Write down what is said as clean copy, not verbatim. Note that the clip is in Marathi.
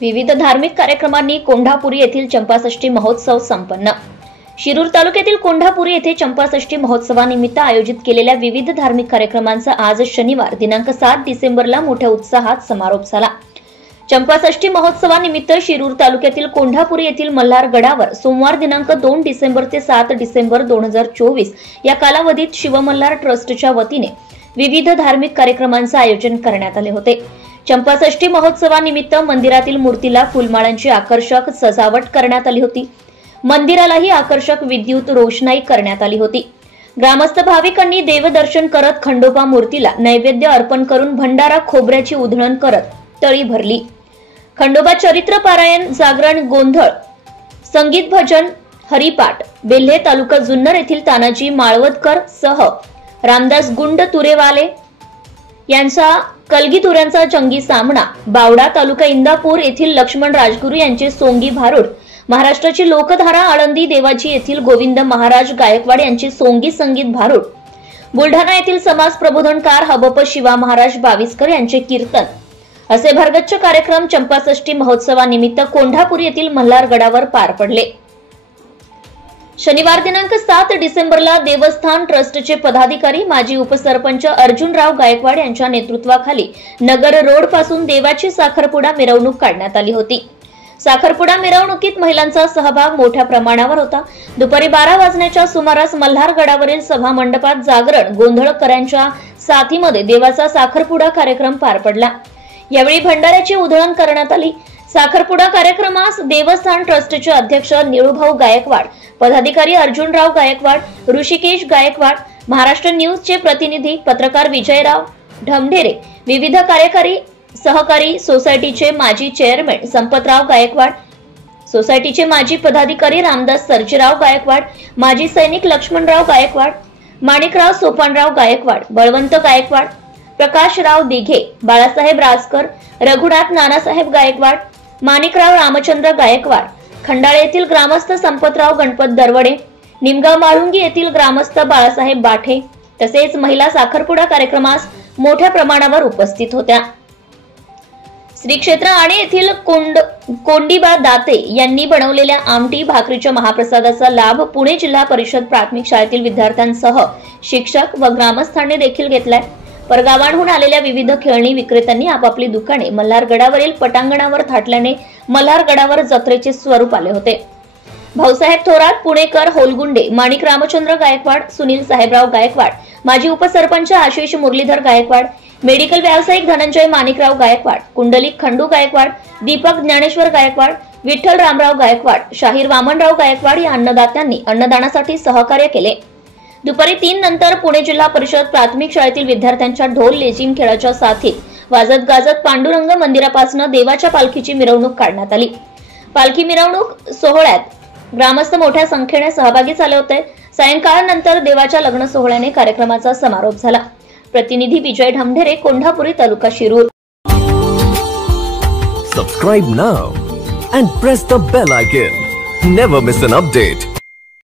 विविध धार्मिक कार्यक्रमांनी कोंढापुरी येथील चंपाषष्ठी महोत्सव संपन्न। शिरूर तालुक्यातील कोंढापुरी येथे चंपाषष्ठी महोत्सवानिमित्त आयोजित केलेल्या विविध धार्मिक कार्यक्रमांचा आज शनिवार दिनांक 7 डिसेंबरला मोठ्या उत्साहात समारोप झाला। चंपाषष्ठी महोत्सवानिमित्त शिरूर तालुक्यातील कोंढापुरी येथील मल्हार गडावर सोमवार दिनांक 2 डिसेंबर ते 7 डिसेंबर 2024 या कालावधीत शिवमल्हार ट्रस्टच्या वतीने विविध धार्मिक कार्यक्रमांचे आयोजन करण्यात आले होते। चंपाषष्ठी महोत्सवानिमित्त मंदिरातील मूर्तीला फुलमाळांची आकर्षक सजावट करण्यात आली होती। मंदिरालाही आकर्षक विद्युत रोषणाई करण्यात आली होती। ग्रामस्थ भाविकांनी देवदर्शन करत खंडोबा मूर्तीला नैवेद्य अर्पण करून भंडारा खोबऱ्याची उधळण करत तळी भरली। खंडोबा चरित्र पारायण, जागरण, गोंधळ, संगीत, भजन, हरिपाठ, बेल्हे तालुका जुन्नर येथील तानाजी माळवदकर सह रामदास गुंड तुरेवाले यांचा कलगीतुऱ्यांचा जंगी सामना, बावडा तालुका इंदापूर येथील लक्ष्मण राजगुरू यांचे सोंगी भारूड, महाराष्ट्राची लोकधारा आळंदी देवाची येथील गोविंद महाराज गायकवाड यांचे सोंगी संगीत भारूड, बुलढाणा येथील समाज प्रबोधनकार हबप शिवा महाराज बाविस्कर यांचे कीर्तन असे भरगच्च कार्यक्रम चंपाषष्ठी महोत्सवानिमित्त कोंढापुरी येथील मल्हार गडावर पार पडले। शनिवार दिनांक 7 डिसेंबरला देवस्थान ट्रस्टचे पदाधिकारी माजी उपसरपंच अर्जुनराव गायकवाड यांच्या नेतृत्वाखाली नगर रोड पासून देवाची साखरपुडा मिरवणूक काढण्यात आली होती। साखरपुडा मिरवणुकीत महिलांचा सहभाग मोठ्या प्रमाणावर होता। दुपारी 12 वाजण्याच्या सुमारास मल्हार गडावरील सभा मंडपात जागरण, गोंधळकरांच्या साथीमध्ये देवाचा साखरपुडा कार्यक्रम पार पडला। यावेळी भंडाऱ्याची उधळण करण्यात आली। साखरपुडा कार्यक्रमास देवस्थान ट्रस्टचे अध्यक्ष निळूभाऊ गायकवाड, पदाधिकारी अर्जुनराव गायकवाड, ऋषिकेश गायकवाड, महाराष्ट्र न्यूजचे प्रतिनिधी पत्रकार विजयराव ढमढेरे, विविध कार्यकारी सहकारी सोसायटीचे माजी चेअरमन संपतराव गायकवाड, सोसायटीचे माजी पदाधिकारी रामदास सर्जेराव गायकवाड, माजी सैनिक लक्ष्मणराव गायकवाड, माणिकराव सोपानराव गायकवाड, बळवंत गायकवाड, प्रकाशराव दिघे, बाळासाहेब राजकर, रघुनाथ नानासाहेब गायकवाड, माणिकराव रामचंद्र गायकवाड, खंडाळे येथील ग्रामस्थ संपतराव गणपत दरवडे, निमगाव माळुंगी येथील ग्रामस्थ बाळासाहेब बाठे तसेच महिला साखरपुडा कार्यक्रमास मोठ्या प्रमाणावर उपस्थित होत्या। श्री क्षेत्र आणि येथील कोंडीबा दाते यांनी बनवलेल्या आमटी भाकरीच्या महाप्रसादाचा लाभ पुणे जिल्हा परिषद प्राथमिक शाळेतील विद्यार्थ्यांसह शिक्षक व ग्रामस्थांनी देखील घेतलाय। परगावांहून आलेल्या विविध खेळणी विक्रेत्यांनी आपापली दुकाने मल्हार गडावरील पटांगणावर थाटल्याने मल्हार गडावर जत्रेचे स्वरूप आले होते। भाऊसाहेब थोरात, पुणेकर, होलगुंडे, माणिक रामचंद्र गायकवाड, सुनील साहेबराव गायकवाड, माजी उपसरपंच आशिष मुरलीधर गायकवाड, मेडिकल व्यावसायिक धनंजय माणिकराव गायकवाड, कुंडलिक खंडू गायकवाड, दीपक ज्ञानेश्वर गायकवाड, विठ्ठल रामराव गायकवाड, शाहीर वामनराव गायकवाड या अन्नदात्यांनी अन्नदानासाठी सहकार्य केले। दुपारी 3 नंतर पुणे जिल्हा परिषद प्राथमिक शाळेतील विद्यार्थ्यांच्या ढोल लेझिम खेळाच्या साथीत वाजत गाजत पांडुरंग मंदिरापासून देवाच्या पालखीची मिरवणूक काढण्यात आली। पालखी मिरवणूक सोहळ्यात ग्रामस्थ मोठ्या संख्येने सहभागी झाले होते। सायंकाळनंतर देवाच्या लग्न सोहळ्याने कार्यक्रमाचा समारोप झाला। प्रतिनिधी विजय ढमढेरे, कोंढापुरी तालुका Shirur. Subscribe now and press the bell icon. Never miss an update.